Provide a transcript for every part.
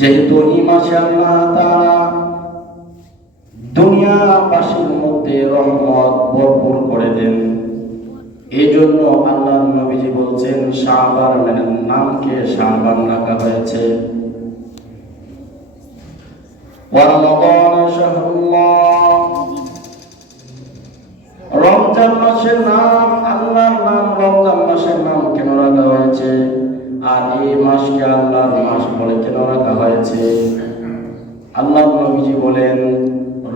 যেহেতু এই মাসে আল্লাহ তাআলা দুনিয়াবাসীর মধ্যে রহমত ভরপুর করে দেন, এই জন্য আল্লাহর নবীজি বলছেন শাবানের নামকে শাবান রাখা হয়েছে। রমজান মাসের নাম আল্লাহর নাম, রমজান মাসের নাম কেন রাখা হয়েছে? আর এই মাসকে আল্লাহর মাস বলে কেন রাখা হয়েছে? আল্লাহর নবীজি বলেন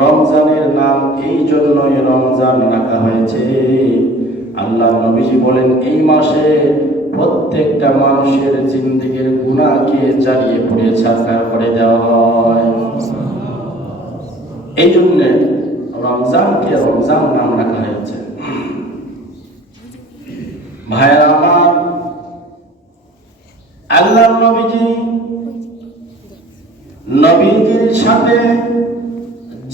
রমজানের নাম এই জন্যই রমজান রাখা হয়েছে। আল্লাহর নবীজি বলেন এই মাসে প্রত্যেকটা মানুষের জিন্দেগির গুনাহকে জ্বালিয়ে পুড়িয়ে ছারখার করে দেওয়া হয়। এই জন্য রমজানকে রমজান নাম রাখা হয়েছে। ভাইরা আমার, আল্লাহর নবীজির সাথে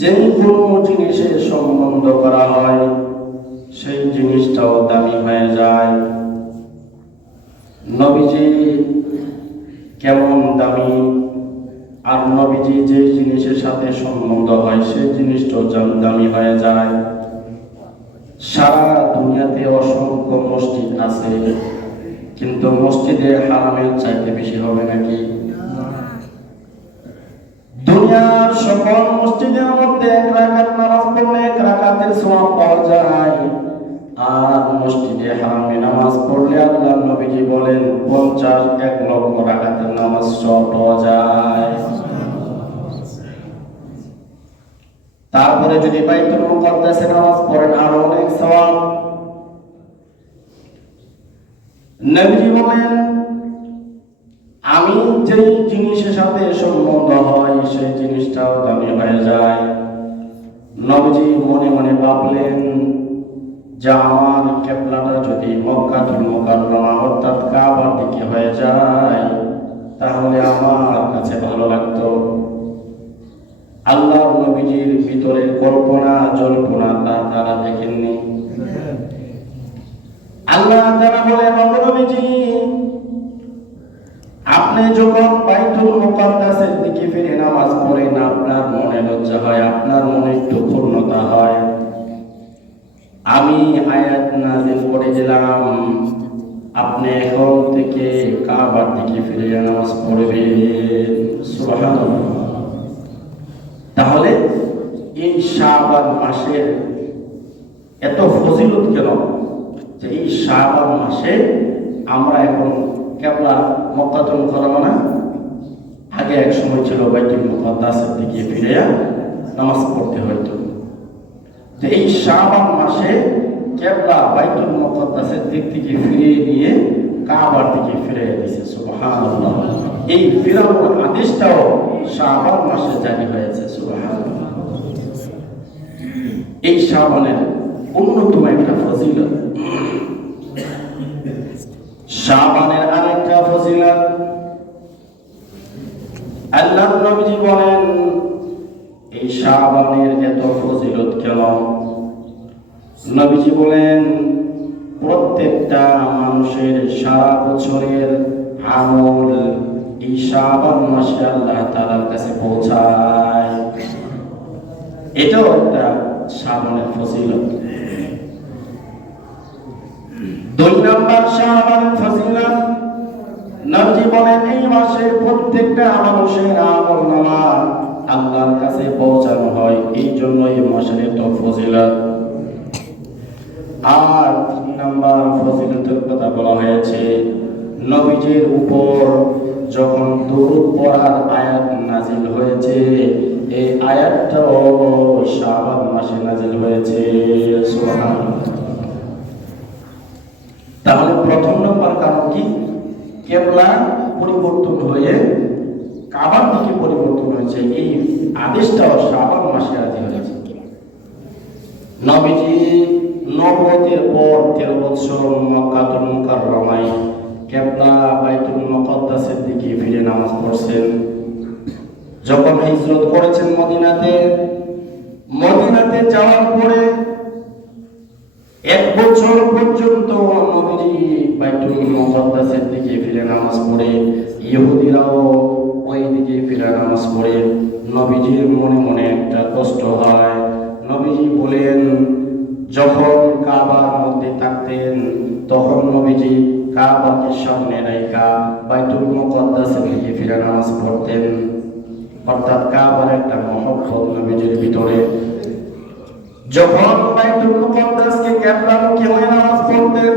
যে কোনো জিনিসের সম্বন্ধ করা হয় সেই জিনিসটাও দামি হয়ে যায়। নবীজি কেমন দামি, আর নবীজি যে জিনিসের সাথে সম্বন্ধ হয় সেই জিনিসটাও দামি হয়ে যায়। সারা দুনিয়াতে অসংখ্য মসজিদ আছে, কিন্তু মসজিদে হারামের চাইতে বেশি হবে নাকি? দুনিয়ার সকল মসজিদের মধ্যে এক রাকাত নামাজ পড়লে এক রাকাতের সওয়াব পাওয়া যায়, আর মসজিদে হারামে নামাজ পড়লে আল্লাহর নবীজি বলেন 51 লক্ষ রাকাতের নামাজ সওয়াব পাওয়া যায়। তারপরে যদি বাইতুল মুকাদ্দাসে নামাজ পড়েন আরো অনেক সওয়াব। নবীজি বলেন আমি যেই জিনিসের সাথে সম্বন্ধ হয় সেই জিনিসটাও দামি হয়ে যায়। নবীজি মনে মনে ভাবলেন যে আমার কিবলাটা যদি মক্কাতুল মুকাররমা অর্থাৎ কাবার দিকে হয়ে যায় তাহলে আমার কাছে ভালো লাগতো। আল্লাহর নবীজির ভিতরে কল্পনা জল্পনা তারা দেখেননি। আল্লাহ তাআলা বলেন নবীজি আপনি যখন বাইতুল মুকাদ্দাসের দিকে ফিরে নামাজ পড়েন আপনার মনে লজ্জা হয়, আপনার মনে একটু পূর্ণতা হয়। আমি আয়াত নাযিল করে দিলাম আপনি এখন থেকে কাবার দিকে ফিরে নামাজ পড়বেন। সুবহানাল্লাহ। তাহলে এই শাবান মাসের এত ফজিলত কেন যে এই শাবান মাসে আমরা এখন কিবলা মক্কাতুল মুকাররমা না, আগে এক সময় ছিল বাইতুল মুকাদ্দাসের দিকে ফিরে নামাজ পড়তে হইতো। তো এই শাবান মাসে কিবলা বাইতুল মুকাদ্দাসের দিক থেকে ফিরিয়ে নিয়ে কাবার দিকে ফিরিয়ে দিয়েছে। সুবহানাল্লাহ। এই ফিরানোর আদেশটাও শাবান মাসে জারি হয়েছে। সুবহানাল্লাহ। এই শাবানের অন্যতম একটা ফজিলত, শাবানের আরেকটা ফজিলত আল্লাহর নবীজি বলেন এই শাবানের এত ফজিলত কেন? নবীজি বলেন প্রত্যেকটা মানুষের সারা বছরের আমল এই শাবান মাসে আল্লাহ তাআলার কাছে পৌঁছায়। এটাও একটা শাবানের ফজিলত। 2 নম্বর শাবানের ফজিলত, নবীজি বলেন এই মাসে প্রত্যেকটা মানুষের আমলনামা আল্লাহর কাছে পৌঁছানো হয়, এই জন্য এই মাসের এত ফজিলত। আর 3 নম্বর ফজিলতের কথা বলা হয়েছে নবীজির উপর যখন দরুদ পড়ার আয়াত নাযিল হয়েছে, এই আয়াতটাও শাবান মাসে নাযিল হয়েছে। সুবহানাল্লাহ। তাহলে প্রথম নম্বর কারণ কি? কিবলা পরিবর্তন হয়ে কাবার দিকে পরিবর্তন হয়েছে, এই আদেশটাও শাবান মাসে নাযিল হয়েছে। নবীজি নবুয়তের পর 13 বছর মক্কাতুল মুকাররমায় কিবলা বাইতুল মুকাদ্দাসের দিকে ফিরে নামাজ পড়ছেন। যখন হিজরত করেছেন মদিনাতে যাওয়ার পরে 1 বছর পর্যন্ত নবীজি বাইতুল মুকাদ্দাসের দিকে ফিরে নামাজ পড়ে ইহুদিরাও ওই দিকে ফিরে নামাজ পড়ে নবীজির মনে মনে একটা কষ্ট হয়। নবীজি বলেন, যখন কাবার মধ্যে থাকতেন তখন নবীজি কাবাকে সামনে রেখা বাইতুল মুকাদ্দাসের দিকে ফিরে নামাজ পড়তেন। অর্থাৎ কাবার একটা মহব্বত নবীজির ভিতরে। যখন বাইতুল মুকাদ্দাসকে কিবলামুখী হয়ে নামাজ পড়তেন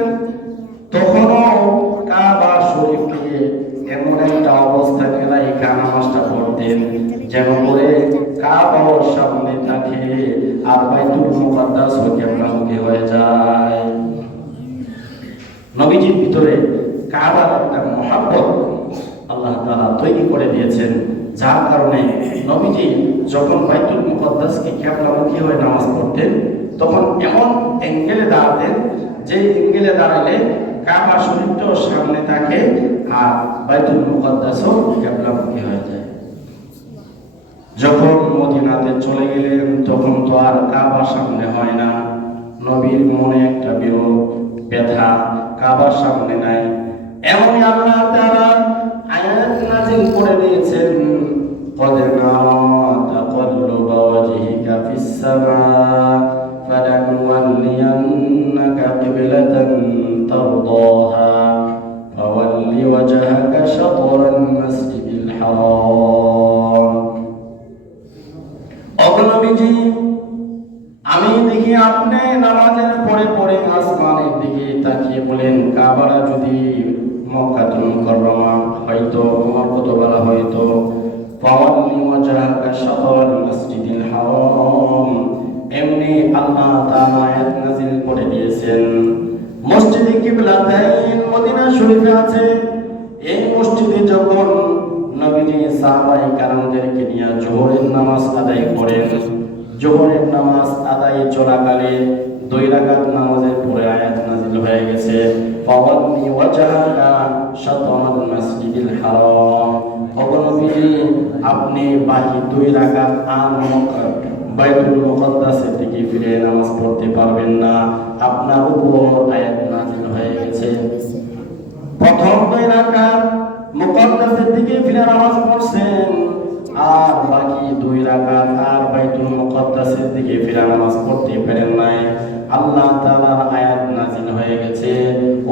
তখনও কাবা শরীফকে এমন একটা অবস্থা রেখা নামাজটা পড়তেন যেন করে কাবার সামনে থাকে আর বাইতুল মুকাদ্দাস কিবলামুখী হয়ে যায়। নবীজির ভিতরে কাবার একটা মহব্বত আল্লাহ তাআলা তৈরি করে দিয়েছেন, যার কারণে নবীজি যখন বাইতুল মুকাদ্দাসকে কিবলামুখী হয়ে নামাজ পড়তেন তখন এমন অ্যাঙ্গেলে দাঁড়াতেন যে অ্যাঙ্গেলে দাঁড়ালে কাবা শরীফটাও সামনে থাকে আর বাইতুল মুকাদ্দাসও কিবলামুখী হয়ে যায়। যখন মদিনাতে চলে গেলেন তখন তো আর কাবা সামনে হয় না। নবীর মনে একটা বিরোধ ব্যথা, কাবার সামনে নাই। এমন আল্লাহ তাআলা আয়াত নাযিল করে দিয়েছেন, قد نرى تقلب وجهك في السماء فلنولينك قبلة ترضاها فول وجهك شطر المسجد الحرام। অগণবিজি, আমি দেখি আপনি নামাজের পরে পরে আসমানের দিকে তাকিয়ে বলেন, কাবাটা যদি মক্কাতুল মুকাররমা হয়তো আমার কত বলা হয়তো ফাওয়াল্লি ওয়াজহাকা শাতরাল মাসজিদিল হারাম। এমনি আল্লাহ তাআলা আয়াত নাযিল করে দিয়েছেন, মসজিদে কিবলাতাইন মদিনা শরীফে আছে। এই মসজিদে যখন নবীজি সাহাবায়ে কেরামদেরকে নিয়ে জোহরের নামাজ আদায় করেন, জোহরের নামাজ আদায়ে চলাকালে 2 রাকাত নামাজের পরে আয়াত নাযিল হয়ে গেছে, ফাওয়াল্লি ওয়াজহাকা শাতরাল মাসজিদিল হারাম। অগণবিজি, আপনি বাকি 2 রাকাত আর বাইতুল মুকাদ্দাসের দিকে ফিরে নামাজ পড়তে পারবেন না, আপনার উপর আয়াত নাযিল হয়ে গেছে। প্রথম 2 রাকাত মুকাদ্দাসের দিকে ফিরে নামাজ পড়ছেন আর বাকি 2 রাকাত আর বাইতুল মুকাদ্দাসের দিকে ফিরে নামাজ পড়তে পারেন নাই। আল্লাহ তাআলার আয়াত নাযিল হয়ে গেছে,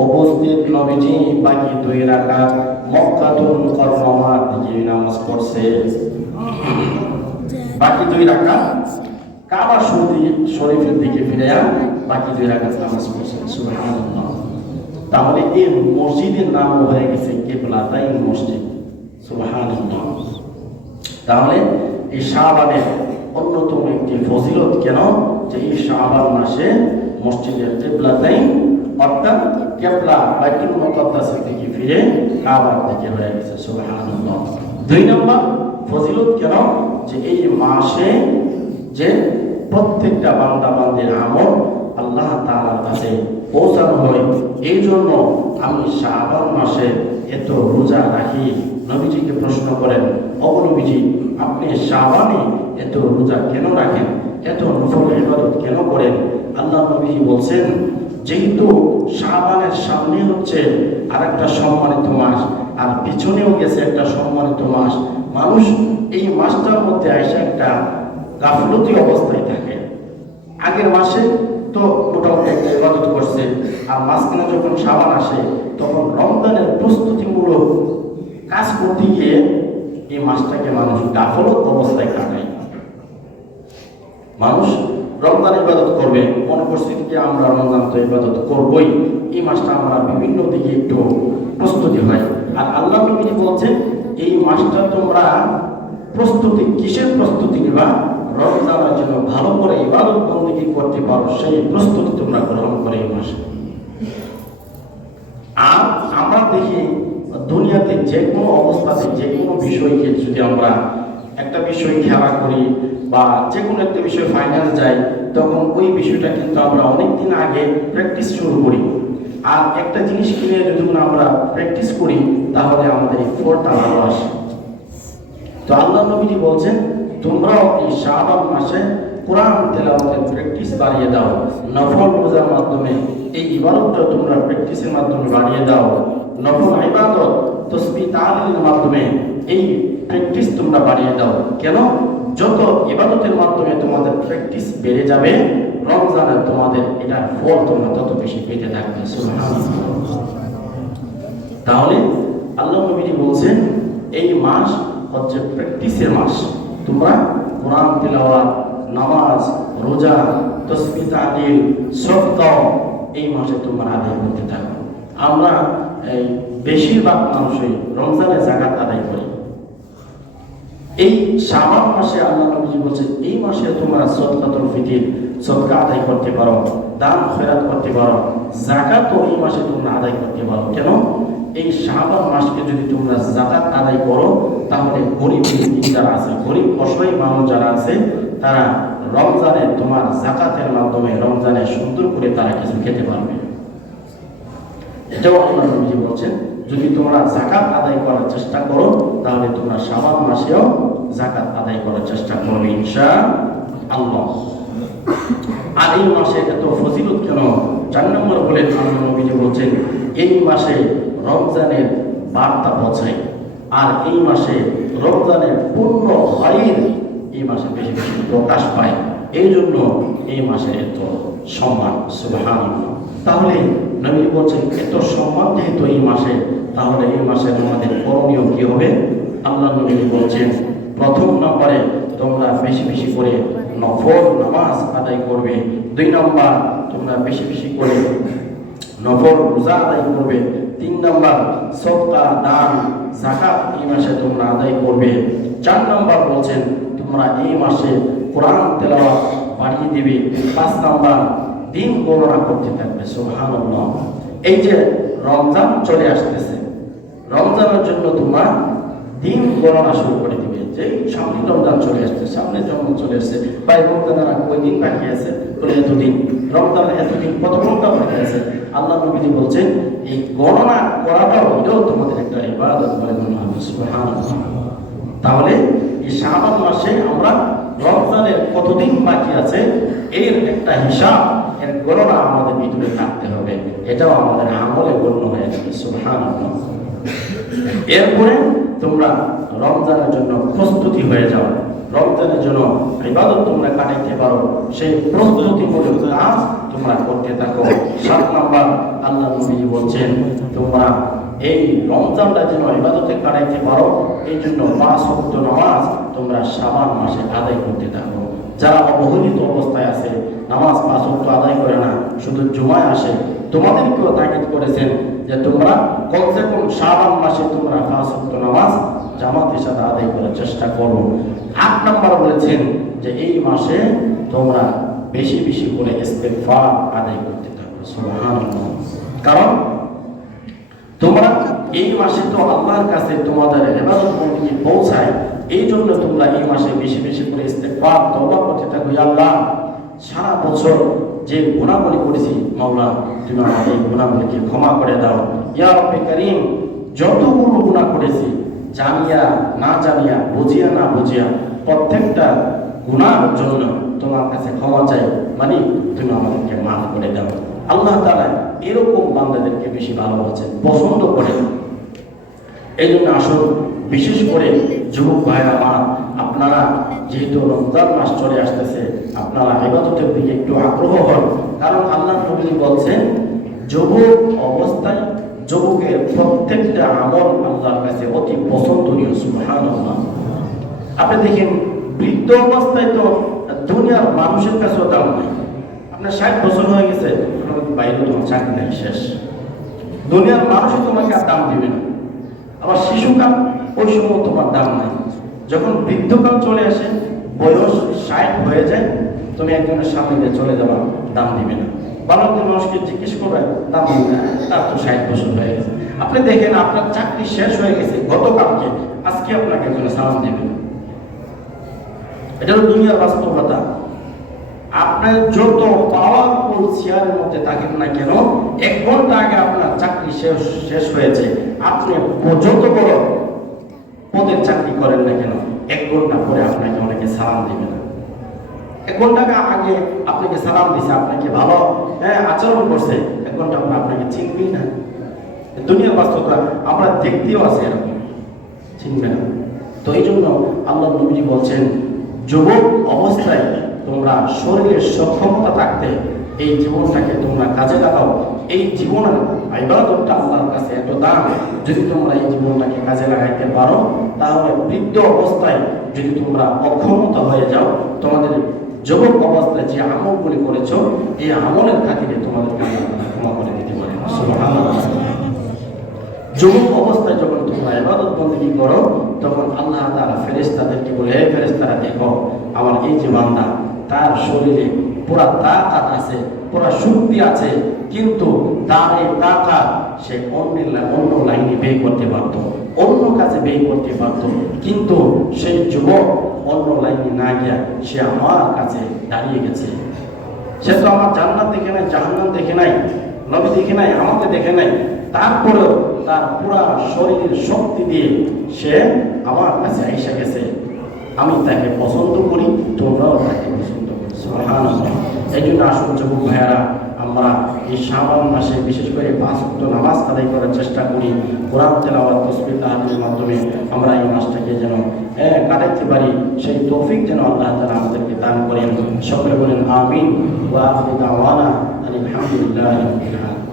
উপস্থিত নবীজি বাকি 2 রাকাত মক্কাতুল মুকাররমার দিকে নামাজ পড়ছে। বাকি 2 রাকাত কাবা শরীফের দিকে ফিরে বাকি 2 রাকাত নামাজ পড়ছে। সুবহানাল্লাহ। তাহলে এই মসজিদের নাম হয়ে গেছে কিবলাতাইন মসজিদ। সুবহানাল্লাহ। তাহলে এই শাবানের অন্যতম একটি ফজিলত কেন যে এই শাবান মাসে মসজিদের কিবলাতাইন অর্থাৎ কিবলা বাইতুল মুকাদ্দাসের দিকে ফিরে কাবার দিকে হয়ে গেছে। সুবহানাল্লাহ। 2 নম্বর ফজিলত কেন যে এই মাসে যে প্রত্যেকটা বান্দা বান্দির আমল আল্লাহ তাআলার কাছে পৌঁছানো হয়। এই জন্য আমি শাবান মাসে এত রোজা রাখি। নবীজিকে প্রশ্ন করেন, অগণবিজি, আপনি শাবানে এত রোজা কেন রাখেন, এত নফল ইবাদত কেন করেন? আল্লাহ নবীজি বলছেন, যেহেতু শাবানের সামনে হচ্ছে আরেকটা সম্মানিত মাস আর পিছনেও গেছে একটা সম্মানিত মাস, মানুষ এই মাসটার মধ্যে এসে একটা গাফলতি অবস্থায় থাকে। আগের মাসে তো মোটামুটি একটা ইবাদত করছে আর মাঝখানে যখন শাবান আসে তখন রমজানের প্রস্তুতিমূলক কাজ করতে গিয়ে এই মাসটাকে মানুষ গাফলত অবস্থায় কাটায়। মানুষ রমজান ইবাদত করবে, মনে করছে কি আমরা রমজান তো ইবাদত করবই, এই মাসটা আমরা বিভিন্ন দিকে একটু প্রস্তুতি হয়। আর আল্লাহ নবী বলছেন, এই মাসটা তোমরা প্রস্তুতি কিসের প্রস্তুতি নিবা? রমজানের জন্য ভালো করে ইবাদত বন্দেগী করতে পারো, সেই প্রস্তুতি তোমরা গ্রহণ করে এই মাসে। আর আমরা দেখি দুনিয়াতে যে কোনো অবস্থাতে যে কোনো বিষয়কে যদি আমরা একটা বিষয় খেলা করি বা যে কোনো একটা বিষয় ফাইনাল যাই, তখন ওই বিষয়টা কিন্তু আমরা অনেকদিন আগে প্র্যাকটিস শুরু করি। আর একটা জিনিস কিনে যদি আমরা প্র্যাকটিস করি তাহলে আমাদের এই ফলটা ভালো আসে। তো আল্লাহ নবী বলছেন, তোমরাও এই শাবান মাসে কোরআন তেলাওয়াতের প্র্যাকটিস বাড়িয়ে দাও, নফল রোজার মাধ্যমে এই ইবাদতটা তোমরা প্র্যাকটিসের মাধ্যমে বাড়িয়ে দাও। নফল ইবাদত তাসবিহ তাহলিলের মাধ্যমে এই প্র্যাকটিস তোমরা বাড়িয়ে দাও। কেন? যত ইবাদতের মাধ্যমে তোমাদের প্র্যাকটিস বেড়ে যাবে, রমজানে তোমাদের এটার ফল তোমরা তত বেশি পেতে থাকবে। সুবহানাল্লাহ। তাহলে আল্লাহ নবী বলছেন এই মাস হচ্ছে প্র্যাকটিসের মাস। তোমরা কোরআন তিলাওয়াত, নামাজ, রোজা, তাসবিহ, তাহলিল, সদকা এই মাসে তোমরা আদায় করতে থাকো। আমরা এই বেশিরভাগ মানুষই রমজানে যাকাত আদায় করি। এই শাবান মাসে আল্লাহ নবী বলছে এই মাসে তোমরা সদকাতুল ফিতর, সদকা আদায় করতে পারো, দান খয়রাত করতে পারো, যাকাত এই মাসে তোমরা আদায় করতে পারো। কেন? এই শাবান মাসকে যদি তোমরা যাকাত আদায় করো, তাহলে গরিব যারা আছে, গরিব অসহায় মানুষ যারা আছে, তারা রমজানে তোমার যাকাতের মাধ্যমে রমজানে সুন্দর করে তারা কিছু খেতে পারবে। এটাও আল্লাহ নবী বলছেন যদি তোমরা যাকাত আদায় করার চেষ্টা করো, তাহলে তোমরা শাবান মাসেও যাকাত আদায় করার চেষ্টা করবে ইনশাআল্লাহ। আর এই মাসে এত ফজিলত কেন? 4 নম্বর বলেন আল্লাহ নবী বলছেন এই মাসে রমজানের বার্তা পৌঁছায়, আর এই মাসে রমজানের পূর্ণ খায়র এই মাসে বেশি বেশি প্রকাশ পায়। এই জন্য এই মাসে এত সম্মান। সুবহানাল্লাহ। তাহলে নবী বলছেন এত সম্মান যেহেতু এই মাসে, তাহলে এই মাসে আমাদের করণীয় কি হবে? আল্লাহ নবী বলছেন প্রথম নম্বরে তোমরা বেশি বেশি করে নফল নামাজ আদায় করবে। 2 নম্বর তোমরা বেশি বেশি করে নফল রোজা আদায় করবে। 3 নম্বর সদকা, দান, যাকাত এই মাসে তোমরা আদায় করবে। 4 নম্বর বলছেন তোমরা এই মাসে কোরআন তেলাওয়াত বাড়িয়ে দিবে। 5 নম্বর দিন গণনা করতে থাকবে। সুবহানাল্লাহ। এই যে রমজান চলে আসতেছে, রমজানের জন্য তোমরা দিন গণনা শুরু করে দিবে। যে সামনে রমজান চলে আসছে, সামনে জন্ম চলে আসছে, বা রমজানের আর কয়দিন বাকি আছে, বলে এতদিন, রমজানের এতদিন কত ঘন্টা বাকি আছে। আল্লাহ নবী বলছেন এই গণনা করাটাও এটাও তোমাদের একটা ইবাদত বলে মনে হবে। সুবহানাল্লাহ। তাহলে এই শাবান মাসে আমরা রমজানের কতদিন বাকি আছে এর একটা হিসাব, এর গণনা আমাদের ভিতরে থাকতে হবে। এটাও আমাদের আমলে গণ্য হয়ে যাবে। সুবহানাল্লাহ। এরপরে তোমরা রমজানের জন্য প্রস্তুতি হয়ে যাও, রমজানের জন্য ইবাদত তোমরা কাটাইতে পারো, সেই প্রস্তুতিমূলক কাজ তোমরা করতে থাকো। 7 নম্বর আল্লাহ নবী বলছেন তোমরা এই রমজানটা যেন ইবাদতে কাটাইতে পারো, এই জন্য 5 ওয়াক্ত নামাজ তোমরা শাবান মাসে আদায় করতে থাকো। যারা অবহেলিত অবস্থায় আছে, নামাজ 5 ওয়াক্ত আদায় করে না, শুধু জুমায় আসে, তোমাদেরকেও তাকিদ করেছেন যে তোমরা কমসে কম শাবান মাসে তোমরা 5 ওয়াক্ত নামাজ জামাতের সাথে আদায় করার চেষ্টা করো। 8 নম্বর বলেছেন যে এই মাসে তোমরা বেশি বেশি করে ইস্তেগফার আদায় করতে থাকো। সুবহানাল্লাহ। কারণ তোমরা এই মাসে তো আল্লাহর কাছে তোমাদের ইবাদত বন্দেগী পৌঁছায়, এই জন্য তোমরা এই মাসে বেশি বেশি করে ইস্তেগফার তওবা করতে থাকো। ইয়া আল্লাহ, সারা বছর যে গুনাহগুলি করেছি, মাওলা তুমি আমার এই গুনাহগুলিকে ক্ষমা করে দাও। ইয়া রব্বে কারীম, যতগুলো গুনাহ করেছি, জানিয়া না জানিয়া, বুঝিয়া না বুঝিয়া, প্রত্যেকটা গুনার জন্য তোমার কাছে ক্ষমা চাই, মানে তুমি আমাদেরকে মাফ করে দাও। আল্লাহ তাআলা এরকম বান্দাদেরকে বেশি ভালোবাসেন, পছন্দ করেন। এই জন্য আসুন, বিশেষ করে যুবক ভাইরা আমার, আপনারা যেহেতু রমজান মাস চলে আসতেছে, আপনারা ইবাদতের দিকে একটু আগ্রহ হন। কারণ আল্লাহ নবী বলছেন যুবক অবস্থায় যুবকের প্রত্যেকটা আমল আল্লাহর কাছে অতি পছন্দনীয়। সুবহানাল্লাহ। আপনি দেখেন বৃদ্ধ অবস্থায় তো দুনিয়ার মানুষের কাছেও দাম নেই। আপনার 60 বছর হয়ে গেছে, বাইরে তোমার চাকরি নেই, শেষ। দুনিয়ার মানুষই তোমাকে আর দাম দিবে না। আবার শিশুকাল, ওই সময় তোমার দাম নাই। যখন বৃদ্ধকাল চলে আসে, বয়স 60 হয়ে যায়, তুমি একজনের সামনে দিয়ে চলে যাবা, দাম দিবে না। বালকদের মানুষকে জিজ্ঞেস করবে, দাম দিবে না, তার তো 60 বছর হয়ে গেছে। আপনি দেখেন আপনার চাকরি শেষ হয়ে গেছে গতকালকে, আজকে আপনাকে একজন সালাম দেবে। এটা তো দুনিয়ার বাস্তবতা। আপনার যত পাওয়ারফুল চেয়ারের মধ্যে থাকেন না কেন, 1 ঘন্টা আগে আপনার চাকরি শেষ হয়েছে, আপনি যত বড় পদের চাকরি করেন না কেন, 1 ঘন্টা পরে আপনাকে অনেকে সালাম দিবে না। 1 ঘন্টা আগে আপনাকে সালাম দিছে, আপনাকে ভালো আচরণ করছে, 1 ঘন্টা পরে আপনাকে চিনবেই না। দুনিয়ার বাস্তবতা আমরা দেখতেও আছে, এরকম চিনবে না। তো এই জন্য আল্লাহ নবীজি বলছেন, যুবক অবস্থায় তোমরা শরীরের সক্ষমতা থাকতে এই জীবনটাকে তোমরা কাজে লাগাও। এই জীবনের ইবাদতটা আল্লাহর কাছে এত দাম, যদি তোমরা এই জীবনটাকে কাজে লাগাইতে পারো, তাহলে বৃদ্ধ অবস্থায় যদি তোমরা অক্ষমতা হয়ে যাও, তোমাদের যুবক অবস্থায় যে আমলগুলি করেছো এই আমলের খাতিরে তোমাদেরকে আল্লাহ ক্ষমা করে দিতে পারে। সুবহানাল্লাহ। যুবক অবস্থায় যখন তোমরা ইবাদত বন্দেগী করো, তখন আল্লাহ তাআলা ফেরেশতাদেরকে বলে, হে ফেরেশতারা, দেখো আমার এই যে বান্দা, তার শরীরে পুরা তাকাত আছে, পুরা শক্তি আছে, কিন্তু তার এই তাকাত সে অন্য লাইনে ব্যয় করতে পারত, অন্য কাজে ব্যয় করতে পারত, কিন্তু সেই যুবক অন্য লাইনে না গিয়া সে আমার কাছে দাঁড়িয়ে গেছে। সে তো আমার জান্নাত দেখে নাই, জাহান্নাম দেখে নাই, নবী দেখে নাই, আমাকে দেখে নাই, তারপরেও তার পুরা শরীরের শক্তি দিয়ে সে আমার কাছে এসে গেছে। আমি তাকে পছন্দ করি, তোমরাও তাকে পছন্দ করি। সুবহানাল্লাহ। এই জন্য আসুন যুবক ভাইয়ারা, আমরা এই শাবান মাসে বিশেষ করে 5 ওয়াক্ত নামাজ আদায় করার চেষ্টা করি। কোরআন তেলাওয়াত, তাসবিহ তাহলিলের মাধ্যমে আমরা এই মাসটাকে যেন কাটাইতে পারি, সেই তৌফিক যেন আল্লাহ তাআলা আমাদেরকে দান করেন। সকলে বলেন আমিন। ওয়া আখিরু দাওয়ানা আলহামদুলিল্লাহি রাব্বিল আলামিন।